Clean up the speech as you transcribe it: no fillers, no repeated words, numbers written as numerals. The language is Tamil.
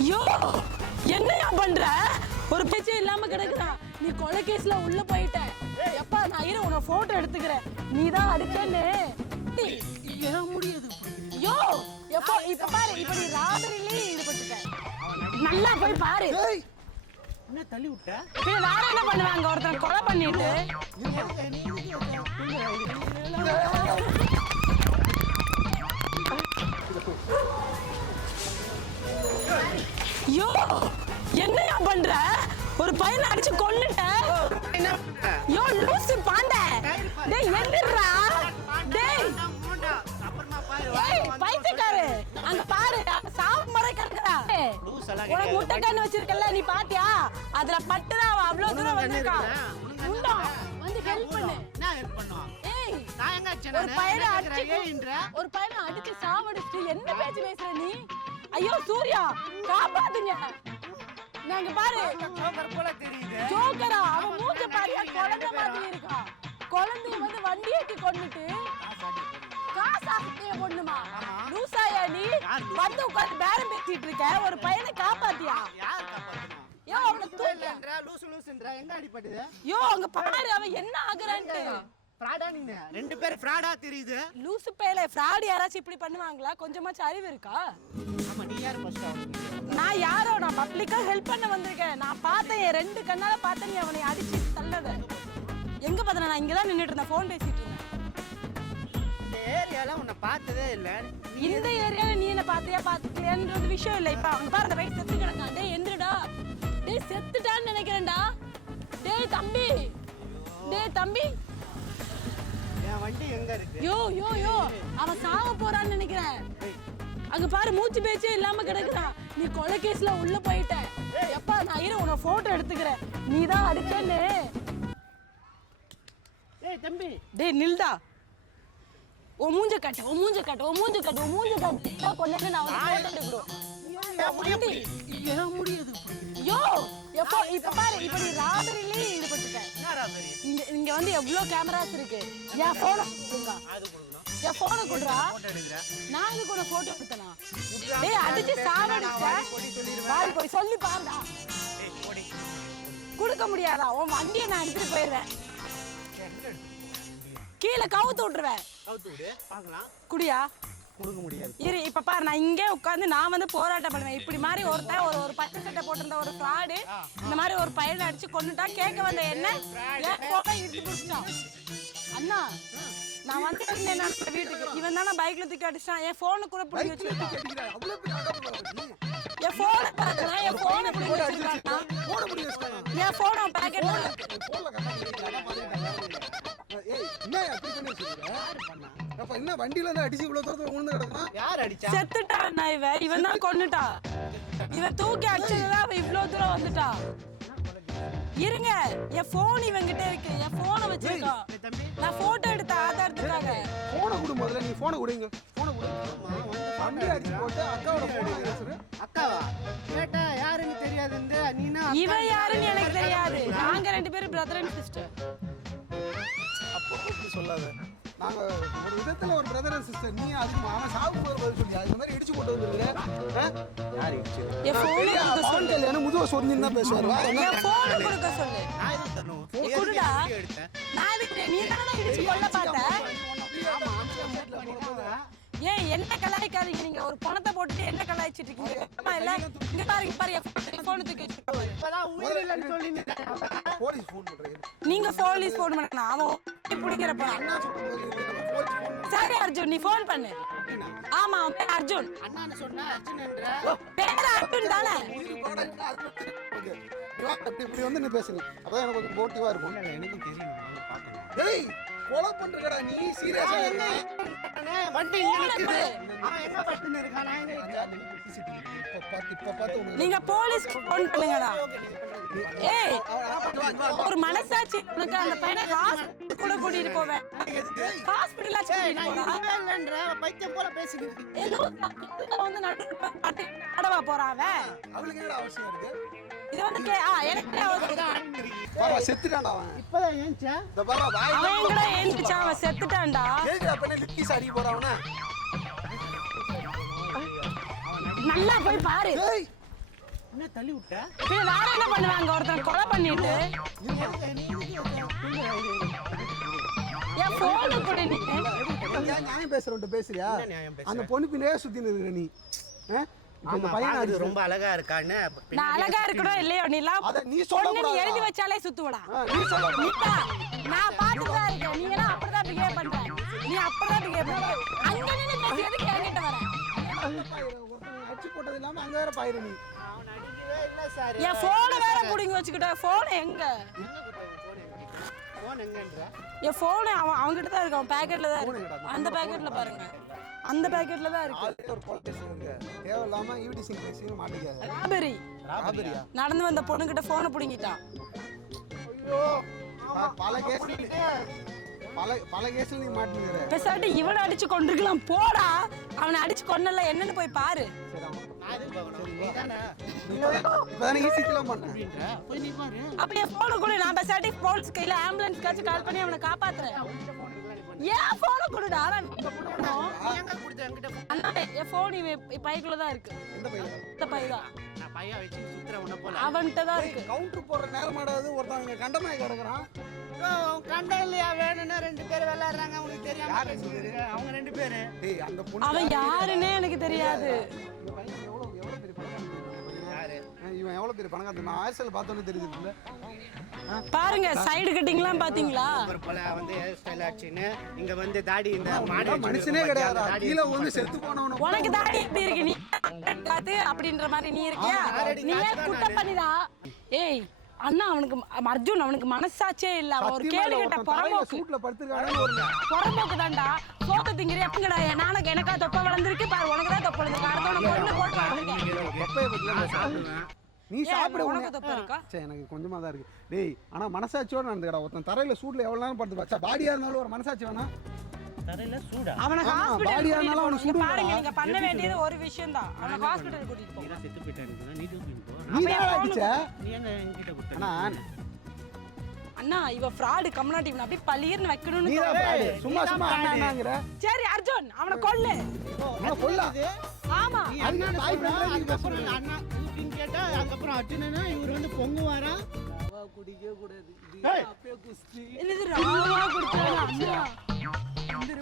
ஐயோ என்னையா பண்ற? ஒரு பேச்சே இல்லாம கிடக்குறா. நீ கொலை கேஸ்ல உள்ள போயிட்ட. எப்பா நான் இரு உன போட்டோ எடுத்துக்கிறேன். நீ தான் அடிச்சேன்னு. ஏன் முடியாது? ஐயோ எப்போ இப்ப பாரு, இப்ப நீ ராபரியிலே ஈடுபட்டுட்ட. நல்லா போய் பாரு. என்ன தள்ளி விட்ட? வேற என்ன பண்ணுவாங்க? ஒருத்தர் கொலை பண்ணிட்டு ஐயோ என்னையா பண்ற? ஒரு பையனை அடிச்சு கொன்னுட்ட. ஐயோ லூசு பாண்ட. டேய் எந்திரா. டேய் பைத்தியக்காரு அங்க பாரு, சாவு மறை கிடக்குறா. உனக்கு முட்டை கண்ணு வச்சிருக்கல, நீ பாத்தியா? அதுல பட்டுதான் அவ அவ்வளவு தூரம் வந்திருக்கா. உண்டா வந்து ஹெல்ப் பண்ணு. நான் ஹெல்ப் பண்ணுவா. ஏய் நான் எங்க அடிச்சேன்? ஒரு பையனை அடிச்சு சாவடிச்சு என்ன பேச்சு பேசுற நீ? ஐயோ சூர்யா காப்பாத்துங்க. நாங்க பாரு ஜோக்கர் போல தெரியுது. ஜோக்கரா? அவன் மூஞ்ச பாரு, குழந்தை மாதிரி இருக்கா. குழந்தைய வந்து வண்டி ஏத்தி கொன்னுட்டு காசாக்கிட்டே கொன்னுமா? லூசாயா நீ? வந்து உட்கார்ந்து பேரம் பேசிட்டு இருக்க. ஒரு பையனை காப்பாத்தியா? யார் காப்பாத்தணும்? யோ அவனை தூக்குறா. லூசுன்றா எங்க அடிபடுது? யோ அங்க பாரு அவன் என்ன ஆகுறான்ட்டு. ஃப்ராடா நீங்க? ரெண்டு பேர் ஃப்ராடா தெரியுது. லூசு பேல ஃப்ராட் யாராச்சும் இப்படி பண்ணுவாங்களா? கொஞ்சமாச்சும் அறிவு இருக்கா? ஆமா நீ யார் ஃபர்ஸ்ட்? நான் யாரோ? நான் பப்ளிக்கா ஹெல்ப் பண்ண வந்திருக்கேன். நான் பார்த்தேன், என் ரெண்டு கண்ணால பார்த்தேன் நீ அவனை அடிச்சு தள்ளத. எங்க பார்த்தன? நான் இங்க தான் நின்னுட்டு இருந்தேன், ஃபோன் பேசிட்டு இருந்தேன். இந்த ஏரியால உன்னை பார்த்ததே இல்ல. இந்த ஏரியால நீ என்ன பாத்தியா பாத்துக்கலையான்றது விஷயம் இல்ல. இப்ப அங்க பாரு அந்த பையன் செத்து கிடக்கான். டேய் எந்திரடா. டேய் செத்துட்டான்னு நினைக்கிறேன்டா. டேய் தம்பி, டேய் தம்பி. என் வண்டி எங்க இருக்கு? யோ யோ யோ அவன் சாவ போறான்னு நினைக்கிறேன். அங்க பாரு மூச்சு பேச்சே இல்லாம கிடக்குறான். நீ கொலை கேஸ்ல உள்ள போயிட்ட. எப்பா நான் இரு உன போட்டோ எடுத்துக்கிறேன். நீ தான் அடிச்சேன்னு. ஏய் தம்பி, டேய் நில்டா. ஓ மூஞ்ச காட்டு, ஓ மூஞ்ச காட்டு, ஓ மூஞ்ச காட்டு, ஓ மூஞ்ச காட்டு. கொன்னே நான் வந்து போட்டோ எடுக்கறோம். ஏன் முடியாது? யோ எப்போ இப்ப பாரு, இப்ப நீ ராபரியிலே ஈடுபட்டுட்ட. என்ன ராபரி? இங்க வந்து எவ்வளவு கேமராஸ் இருக்கு. என் போன கொடுங்க. அது கொடுக்கணும். என் போன கொடுறா. போட்டோ எடுக்கறேன். நான் இதுக்கு ஒரு போட்டோ எடுத்தனா? டேய் அடிச்சு சாவடிச்ச. வாடி போய் சொல்லி பாருடா. ஏய் போடி. கொடுக்க முடியாதா? உன் வண்டியை நான் எடுத்துட்டு போயிடுறேன். கீழே கவுத்து விட்டுருவேன். கவுத்து விடு பார்க்கலாம். குடியா? கொடுக்க முடியாது. இரு இப்ப பாரு, நான் இங்கே உட்காந்து நான் வந்து போராட்டம் பண்ணுவேன். இப்படி மாதிரி ஒருத்தன் ஒரு பச்சை சட்டை போட்டிருந்த ஒரு ஃப்ராடு இந்த மாதிரி ஒரு பையனை அடிச்சு கொண்டுட்டா கேட்க வந்த என்ன ஏன் போட்டா இடிச்சு குடிச்சிட்டான். அண்ணா நான் வந்து வீட்டுக்கு இவன் தானே பைக்ல தூக்கி அடிச்சான். என் போனை கூட பிடிச்சி வச்சிருக்கான். என் போனை பாக்குறேன், என் போனை பிடிச்சி வச்சிருக்கான். என் போனை பாக்கெட்ல என்ன வண்டியில அடிச்சு இவ்வளவு தூரத்துல விழுந்து கிடக்குறான்? யார் அடிச்சா? செத்துட்டான். இவன் தான் கொன்னுட்டா. இவன் தூக்கி அடிச்சதுதான் அவன் இவ்வளவு தூரம் வந்துட்டா. இருங்க என் போன் இவங்கிட்ட இருக்கு. என் போனை வச்சிருக்கான். நான் போட்டோ எடுத்த ஆதாரத்துக்காக. போனை கொடு முதல்ல. நீ போனை கொடுங்க. போனை கொடு. வண்டி அடிச்சு போட்டு அக்காவோட போனை பேசுறேன். அக்காவா? கேட்டா யாருன்னு தெரியாது. நீனா இவன் யாருன்னு எனக்கு தெரியாது. நாங்க ரெண்டு பேரும் பிரதர் அண்ட் சிஸ்டர். அப்போ சொல்லாத. நாங்க ஒரு விதத்துல ஒரு பிரதர் அண்ட் சிஸ்டர். நீ அதுக்கு அவன் சாவு போற பதில் சொல்லி அது மாதிரி இடிச்சு போட்டு வந்துருக்க. யார் இடிச்சு? என் போனை கொடுக்க சொல்லு. கல்யாணம் முதுவ சொன்னீங்கன்னா பேசுவார். என் போனை கொடுக்க சொல்லு. நான் எதுக்கு தரணும்? குடுடா. நான் இதுக்கு நீ தானே இடிச்சு கொல்ல பார்த்த. ஏன் என்ன கலாய்க்காதீங்க. நீங்க ஒரு பணத்தை போட்டுட்டு என்ன கலாய்ச்சிட்டு இருக்கீங்க? இல்ல இங்க பாருங்க பாரு, என் போனை தூக்கி வச்சிருக்காங்க. இப்பதான் உயிர் இல்லைன்னு சொல்லி போலீஸ் ஃபோன் பண்றேன். நீங்க போலீஸ் போன் பண்ணா அவன் பிடிக்கிற போறான். சரி அர்ஜுன் நீ போன் பண்ணு. ஆமா அவன் பேர் அர்ஜுன். அண்ணான்னு சொன்னா அர்ஜுன்ன்ற பேர் அர்ஜுன் தானே? இப்படி வந்து நீ பேசுங்க. அப்பதான் எனக்கு கொஞ்சம் மோட்டிவா இருக்கும். எனக்கு தெரியும். டேய் கொலை பண்றடா நீ. சீரியஸா என்ன? வண்டி இங்க நிக்குது. அவன் எங்க பட்டுன்னு இருக்கானே? இப்ப பாத்து நீங்க போலீஸ் போன் பண்ணுங்கடா. ஏய் ஒரு மனசாட்சி உனக்கு? அந்த பையனை ஹாஸ்பிடல் கூட கூட்டிட்டு போவேன். ஹாஸ்பிடல் ஆச்சு கூட்டிட்டு போறா. இல்லன்ற பைத்தியம் போல பேசிட்டு இருக்கு. ஏதோ வந்து நடுவுல அடவா போறான் அவன். அவளுக்கு என்ன அவசியம் இருக்கு? இது வந்து எனக்கு அவசியம். பாப்பா செத்துட்டான்டா அவன். இப்பதான் ஏன்ச்சா? இந்த பாப்பா வாய் அவன் எங்கடா ஏந்திச்சான்? அவன் செத்துட்டான்டா. ஏங்க அப்பனே லிக்கி சாடி போறாவனா? நல்லா போய் பாரு. ஏய் என்ன தள்ளி விட்ட இப்ப வேற என்ன பண்ணுவாங்க ஒருத்தன் கொலை பண்ணிட்டு என் போன கூட நீ நியாயம் பேசுறவன்ட்ட பேசுறியா என்ன நியாயம் பேசுற? அந்த பொண்ணு பின்னே சுத்தி நிற்கிற நீ இப்ப இந்த ஆமா, பையன் பாக்குறது அடிச்சு ரொம்ப அழகா இருக்கான்னு நான் அழகா இருக்கணும் இல்லையோ நீ எல்லாம் அத நீ பொண்ணு சொல்லக்கூடாதா? நீ எழுதி வச்சாலே சுத்துவடா நீ சொல்ல நீதா, நான் பார்த்துட்டு தான் இருக்கேன் நீ எல்லாம் அப்படிதான் பிஹேவ் பண்ற நீ அப்படிதான் பிஹேவ் பண்ற அங்க நின்னு பேசி எதுக்கு என்கிட்ட வர அடிச்சு போட்டது இல்லாம அங்க வேற பாயிரு நீ அவன் அடிக்கவே இல்ல சார் என் போனை வேற புடிங்கி வச்சுக்கிட்ட போன் எங்க போன் எங்கன்ற என் போன் அவன்கிட்ட தான் இருக்கு அவன் பேக்கெட்ல தான் இருக்கு அந்த பேக்கெட்ல பாருங்க அந்த பேக்கெட்ல தான் இருக்கு ஆல்ரெடி ஒரு கால் பேசுறீங்க தேவையில்லாம ஈவிடிசிங் பேசி மாட்டிக்காத ராபரி ராபரியா நடந்து வந்த பொண்ணுகிட்ட போனை புடிங்கிட்டான் ஐயோ பல கேஸ்ல பல கேஸ்ல நீ மாட்டிக்கிற பேசாட்டி இவனை அடிச்சு கொண்டிருக்கலாம் போடா அவனை அடிச்சு கொன்னல என்னன்னு போய் பாரு சரி அவன் நான் எதுக்கு போகணும் நீதானே இப்பதானே ஈஸிக்கெல்லாம் பண்ணேன் அப்படின்ற போய் நீ பாரு அப்ப என் போனை கூட நான் பேசாட்டி போலீஸ் கையில ஆம்புலன்ஸ்க்காச்சும் கால் பண்ணி அவனை காப்பாத்துறேன் ஏன் போனை கொடுடா நான் நீ எங்க கொடுத்த என்கிட்ட அண்ணா என் போன் பைக்குள்ள தான் இருக்கு எந்த பையன் இந்த பைதான் நான் பையன் வச்சு சுத்துற உன்ன போல அவன்கிட்ட தான் இருக்கு கவுண்டர் போடுற நேரமாடாது ஒருத்தவங்க கண்டமாய் கிடக்குறான் கண்ட இல்லையா வேணும்னா 2 பேர் விளையாடுறாங்க உனக்கு தெரியாம பேசுறது அவங்க 2 பேரு டேய் அந்த பொண்ணு அவன் யாருன்னே எனக்கு தெரியாது இந்த பையன் எவ்வளவு பெரிய பணக்காரன் யாரு இவன் எவ்வளவு பெரிய பணக்காரன் நான் ஆர்சல் பார்த்தோன்னே தெரியுது இல்ல பாருங்க சைடு கட்டிங்லாம் பாத்தீங்களா ஒரு போல வந்து ஹேர் ஸ்டைல் ஆச்சுன்னு இங்க வந்து தாடி இந்த மாடு மனுஷனே கிடையாது கீழே வந்து செத்து போனவன உனக்கு தாடி எப்படி இருக்கு நீ காத்து அப்படின்ற மாதிரி நீ இருக்கியா நீ ஏன் குட்டம் பண்ணிடா ஏய் அண்ணா அவனுக்கு அர்ஜுன் அவனுக்கு மனசாச்சே இல்ல அவன் ஒரு கேடு கேட்ட புறம்போக்கு சூட்ல படுத்துறானே ஒரு புறம்போக்கு தான்டா சோத்த திங்கிற எப்பங்கடா நானுக்கு எனக்கா தொப்பை வளர்ந்துருக்கு பாரு உனக்கு தான் தொப்பை வளர்ந்துருக்கு அடுத்தவன பொண்ணு போட்டு வளர்ந்துருக்கேன் தொப்பைய பத்தி சாப்பிடுவேன் நீ சாப்பிட உனக்கு தொப்பை இருக்கா சரி எனக்கு கொஞ்சமா தான் இருக்கு டேய் ஆனா மனசாட்சியோட நடந்துக்கடா ஒருத்தன் தரையில சூட்ல எவ்வளவு நேரம் படுத்து வச்சா பாடியா இருந்தாலும் ஒரு மனசாட்சி வேணா தரையில சூடா அவனை ஆமா, ஹாஸ்பிடல் பாடியா இருந்தாலும் அவனை கூட்டிட்டு சுடுடா. பாருங்க நீங்க பண்ண வேண்டியது ஒரு விஷயம் தான் அவனை ஹாஸ்பிடல் கூட்டிட்டு போங்க நீதான் செத்து போயிட்டாரு நீ தூக்கிட்டு போ நீ தான் அடிச்ச நீ என்ன என்கிட்ட கொடுத்த அண்ணா அண்ணா இவ ஃப்ராட் கம்னாட்டி இவனை அப்படியே பளிர்னு வைக்கணும்னு நீ தான் தோணுது. fraud. சும்மா சும்மா அண்ணாங்கற சரி அர்ஜுன் அவனை கொல்லு அவன கொல்லா ஆமா நீ அதுக்கு அண்ணா தாய் friend நீ அதுக்கப்புறம் பேசுற. அண்ணா அப்படின்னு கேட்டா அதுக்கப்புறம் அர்ஜுனனா இவர் வந்து பொங்குவாரா குடிக்க கூடாது ஏய். அப்பே குஸ்தி என்னது ராவா குடிச்சானா அண்ணா இந்த